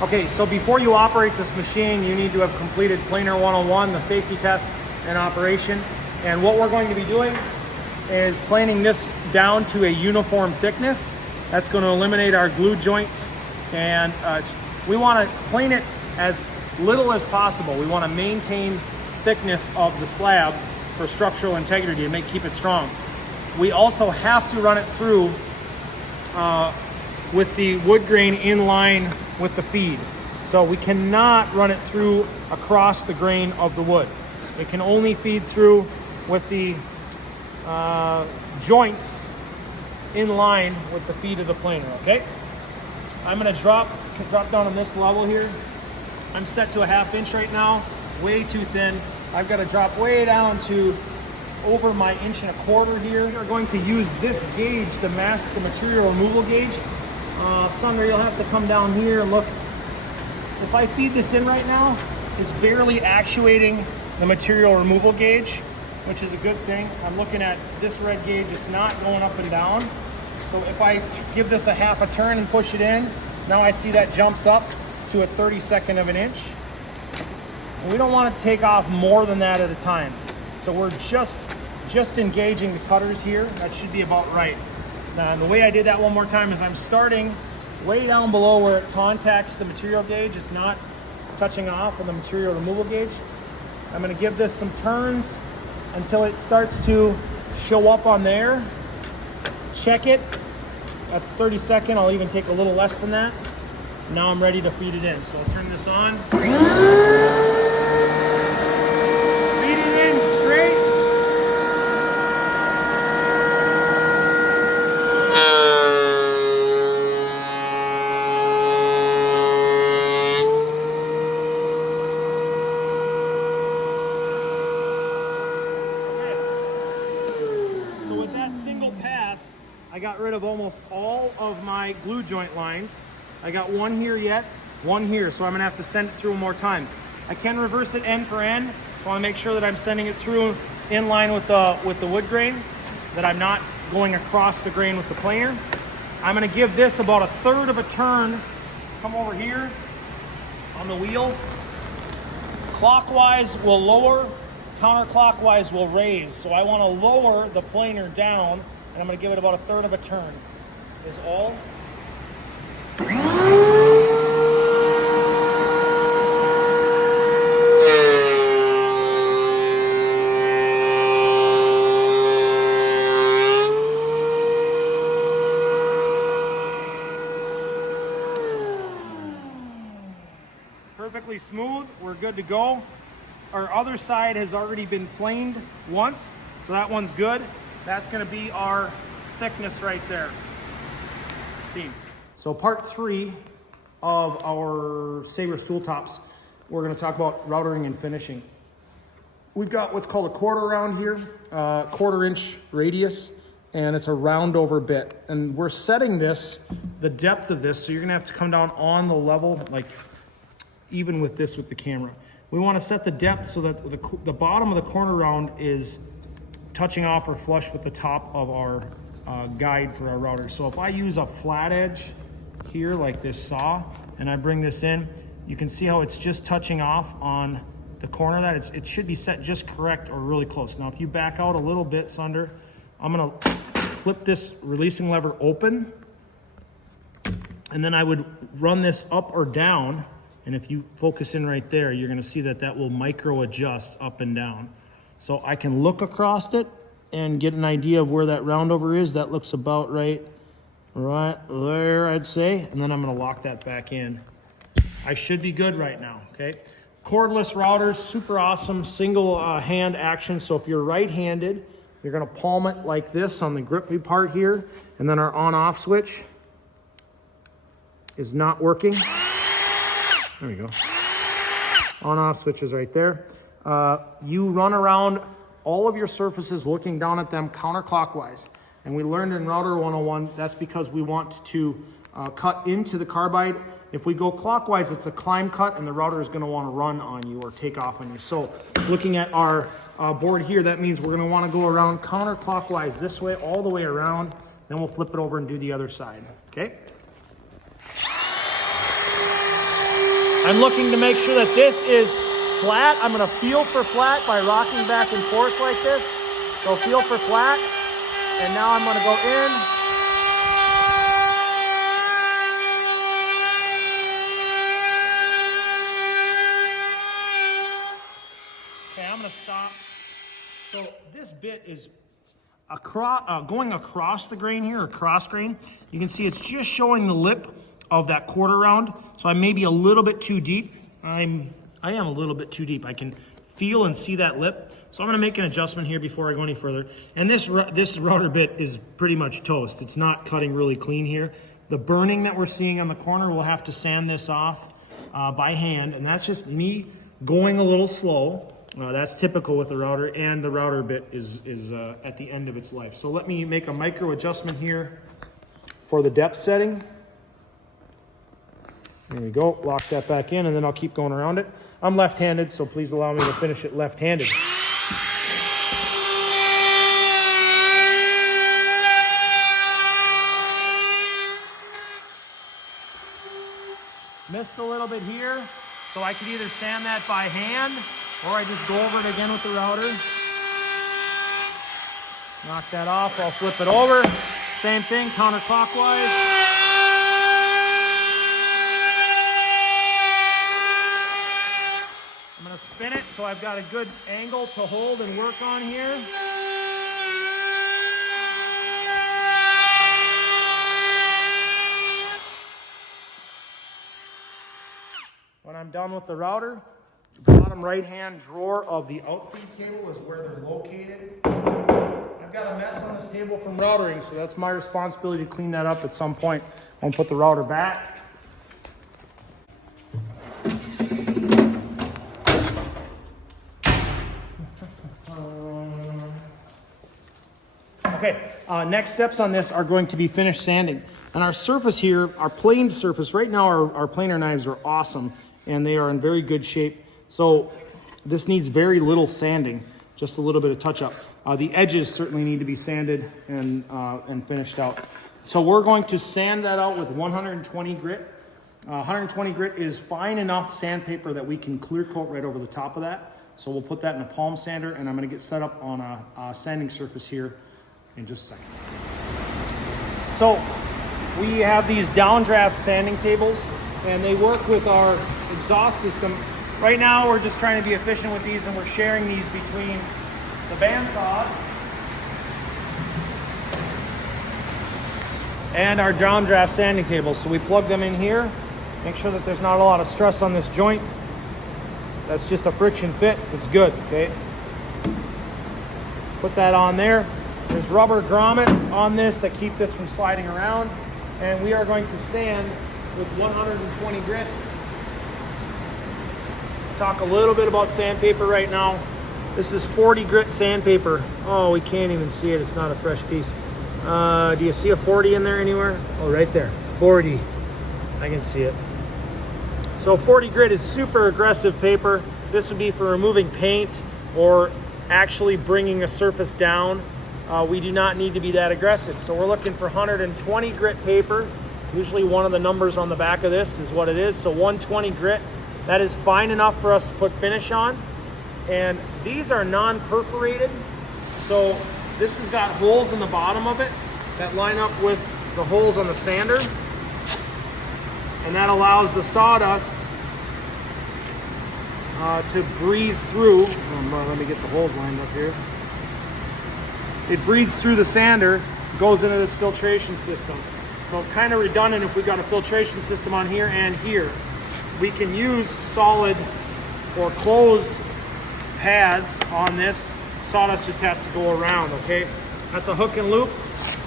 Okay, so before you operate this machine, you need to have completed Planer 101, the safety test and operation. And what we're going to be doing is planing this down to a uniform thickness. That's going to eliminate our glue joints, and we want to plane it as little as possible. We want to maintain thickness of the slab for structural integrity and keep it strong. We also have to run it through with the wood grain in line with the feed. So we cannot run it through across the grain of the wood. It can only feed through with the joints in line with the feed of the planer, okay? I'm gonna drop down on this level here. I'm set to a 1/2 inch right now, way too thin. I've got to drop way down to over my 1.25 inches here. We're going to use this gauge to mask the material removal gauge. Sundar, you'll have to come down here and look. If I feed this in right now, it's barely actuating the material removal gauge, which is a good thing. I'm looking at this red gauge, it's not going up and down. So if I give this a 1/2 turn and push it in, now I see that jumps up to a 32nd of an inch. And we don't want to take off more than that at a time. So we're just engaging the cutters here. That should be about right. Now, and the way I did that one more time is I'm starting way down below where it contacts the material gauge. It's not touching off on the material removal gauge. I'm going to give this some turns until it starts to show up on there. Check it. That's 32nd. I'll even take a little less than that. Now I'm ready to feed it in. So I'll turn this on. Feed it in straight. So with that single pass, I got rid of almost all of my glue joint lines. I got one here yet, one here, so I'm gonna have to send it through one more time. I can reverse it end for end, so I wanna make sure that I'm sending it through in line with the wood grain, that I'm not going across the grain with the planer. I'm gonna give this about 1/3 of a turn. Come over here on the wheel. Clockwise will lower, counterclockwise will raise. So I wanna lower the planer down, and I'm gonna give it about 1/3 of a turn, is all. Perfectly smooth, we're good to go. Our other side has already been planed once, so that one's good. That's gonna be our thickness right there. See. So part 3 of our Sabre stool tops, we're gonna talk about routering and finishing. We've got what's called a quarter round here, 1/4 inch radius, and it's a round over bit. And we're setting this, the depth of this, so you're gonna have to come down on the level, like even with this with the camera. We wanna set the depth so that the bottom of the corner round is touching off or flush with the top of our guide for our router. So if I use a flat edge here like this saw and I bring this in, you can see how it's just touching off on the corner of that. It should be set just correct or really close. Now if you back out a little bit, Sunder, I'm gonna flip this releasing lever open, and then I would run this up or down, and if you focus in right there, you're gonna see that that will micro adjust up and down. So I can look across it and get an idea of where that roundover is. That looks about right there, I'd say. And then I'm gonna lock that back in. I should be good right now, okay? Cordless routers, super awesome, single hand action. So if you're right-handed, you're gonna palm it like this on the grippy part here, and then our on-off switch is not working. There we go. On-off switch is right there. You run around all of your surfaces looking down at them counterclockwise. And we learned in Router 101, that's because we want to cut into the carbide. If we go clockwise, it's a climb cut, and the router is gonna wanna run on you or take off on you. So looking at our board here, that means we're gonna wanna go around counterclockwise this way, all the way around, then we'll flip it over and do the other side, okay? I'm looking to make sure that this is flat. I'm gonna feel for flat by rocking back and forth like this. So feel for flat. And now I'm gonna go in. Okay, I'm gonna stop. So this bit is going across the grain here, or cross grain. You can see it's just showing the lip of that quarter round. So I may be a little bit too deep. I am a little bit too deep. I can feel and see that lip. So I'm gonna make an adjustment here before I go any further. And this router bit is pretty much toast. It's not cutting really clean here. The burning that we're seeing on the corner, we'll have to sand this off by hand. And that's just me going a little slow. That's typical with the router, and the router bit is at the end of its life. So let me make a micro adjustment here for the depth setting. There we go, lock that back in, and then I'll keep going around it. I'm left-handed, so please allow me to finish it left-handed. Missed a little bit here, so I could either sand that by hand, or I just go over it again with the router. Knock that off, I'll flip it over. Same thing, counterclockwise. I'm gonna spin it so I've got a good angle to hold and work on here. When I'm done with the router, the bottom right-hand drawer of the outfeed cable is where they're located. I've got a mess on this table from routering, so that's my responsibility to clean that up at some point. I'll put the router back. Okay, next steps on this are going to be finish sanding. And our surface here, our planed surface, right now our planer knives are awesome and they are in very good shape. So this needs very little sanding, just a little bit of touch up. The edges certainly need to be sanded and finished out. So we're going to sand that out with 120 grit. 120 grit is fine enough sandpaper that we can clear coat right over the top of that. So we'll put that in a palm sander, and I'm gonna get set up on a sanding surface here in just a second. So we have these downdraft sanding tables, and they work with our exhaust system. Right now we're just trying to be efficient with these, and we're sharing these between the bandsaws and our downdraft sanding tables. So we plug them in here, make sure that there's not a lot of stress on this joint. That's just a friction fit, it's good, okay? Put that on there. There's rubber grommets on this that keep this from sliding around, and we are going to sand with 120 grit. Talk a little bit about sandpaper right now. This is 40 grit sandpaper. Oh, we can't even see it, it's not a fresh piece. Do you see a 40 in there anywhere? Oh, right there, 40. I can see it. So 40 grit is super aggressive paper. This would be for removing paint or actually bringing a surface down. We do not need to be that aggressive. So we're looking for 120 grit paper. Usually one of the numbers on the back of this is what it is. So 120 grit, that is fine enough for us to put finish on. And these are non-perforated. So this has got holes in the bottom of it that line up with the holes on the sander. And that allows the sawdust to breathe through. Let me get the holes lined up here. It breathes through the sander, goes into this filtration system. So kind of redundant if we've got a filtration system on here and here. We can use solid or closed pads on this. Sawdust just has to go around, okay? That's a hook and loop,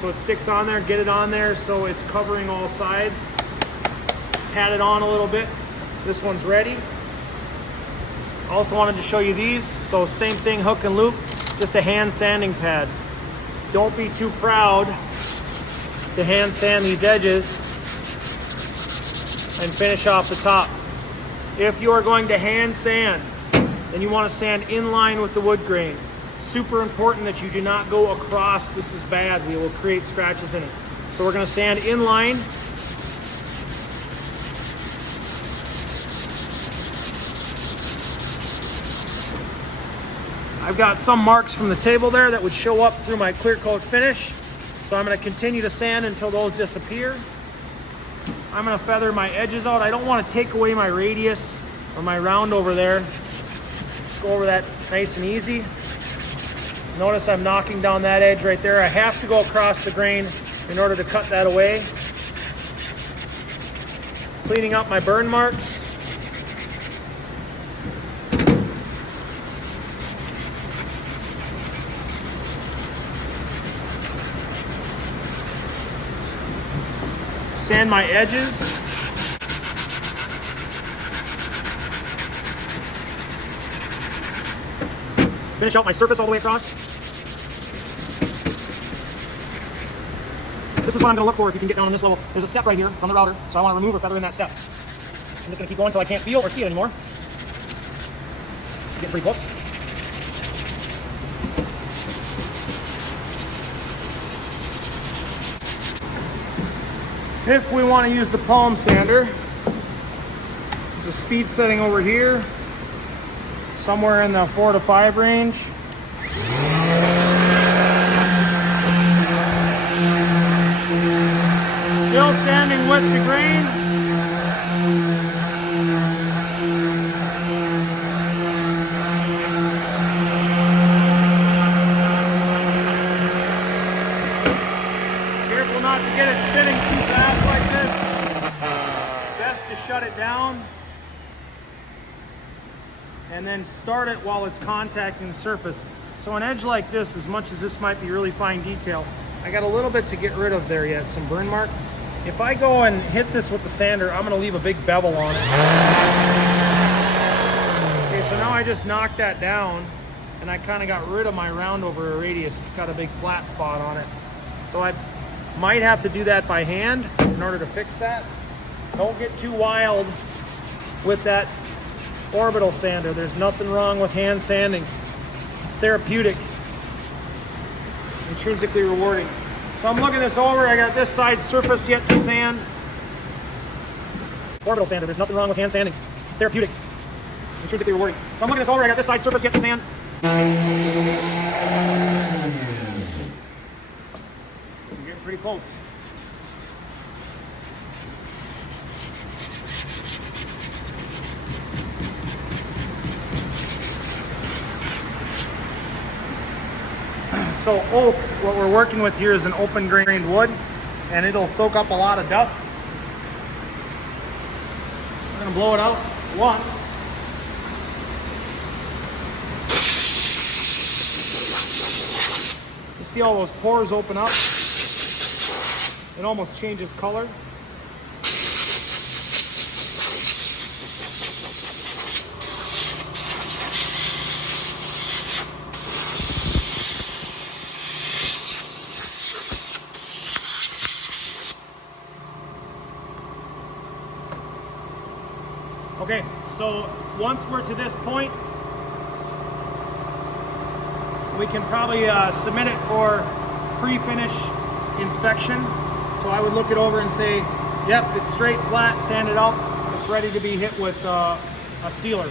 so it sticks on there. Get it on there so it's covering all sides. Pat it on a little bit. This one's ready. Also wanted to show you these. So same thing, hook and loop, just a hand sanding pad. Don't be too proud to hand sand these edges and finish off the top. If you are going to hand sand, then you want to sand in line with the wood grain. Super important that you do not go across. This is bad. We will create scratches in it. So we're going to sand in line. I've got some marks from the table there that would show up through my clear coat finish. So I'm going to continue to sand until those disappear. I'm going to feather my edges out. I don't want to take away my radius or my round over there. Just go over that nice and easy. Notice I'm knocking down that edge right there. I have to go across the grain in order to cut that away. Cleaning up my burn marks. Sand my edges. Finish out my surface all the way across. This is what I'm going to look for if you can get down on this level. There's a step right here from the router, so I want to remove or feather in that step. I'm just going to keep going until I can't feel or see it anymore. Getting pretty close. If we want to use the palm sander, there's a speed setting over here, somewhere in the 4 to 5 range. Still sanding with the grain. Careful not to get it spinning too fast like this. Best to shut it down and then start it while it's contacting the surface. So an edge like this, as much as this might be really fine detail, I got a little bit to get rid of there yet, some burn mark. If I go and hit this with the sander, I'm going to leave a big bevel on it. Okay, so now I just knocked that down and I kind of got rid of my round over a radius. It's got a big flat spot on it. So I might have to do that by hand in order to fix that. Don't get too wild with that orbital sander. There's nothing wrong with hand sanding. It's therapeutic, intrinsically rewarding. So I'm looking this over. I got this side surface yet to sand. Orbital sander. There's nothing wrong with hand sanding. It's therapeutic, intrinsically rewarding. So I'm looking this over. I got this side surface yet to sand. I'm getting pretty close. So oak, what we're working with here is an open grained wood, and it'll soak up a lot of dust. I'm gonna blow it out once. You see all those pores open up? It almost changes color. Okay, so once we're to this point, we can probably submit it for pre-finish inspection. So I would look it over and say, yep, it's straight, flat, sanded out, it's ready to be hit with a sealer.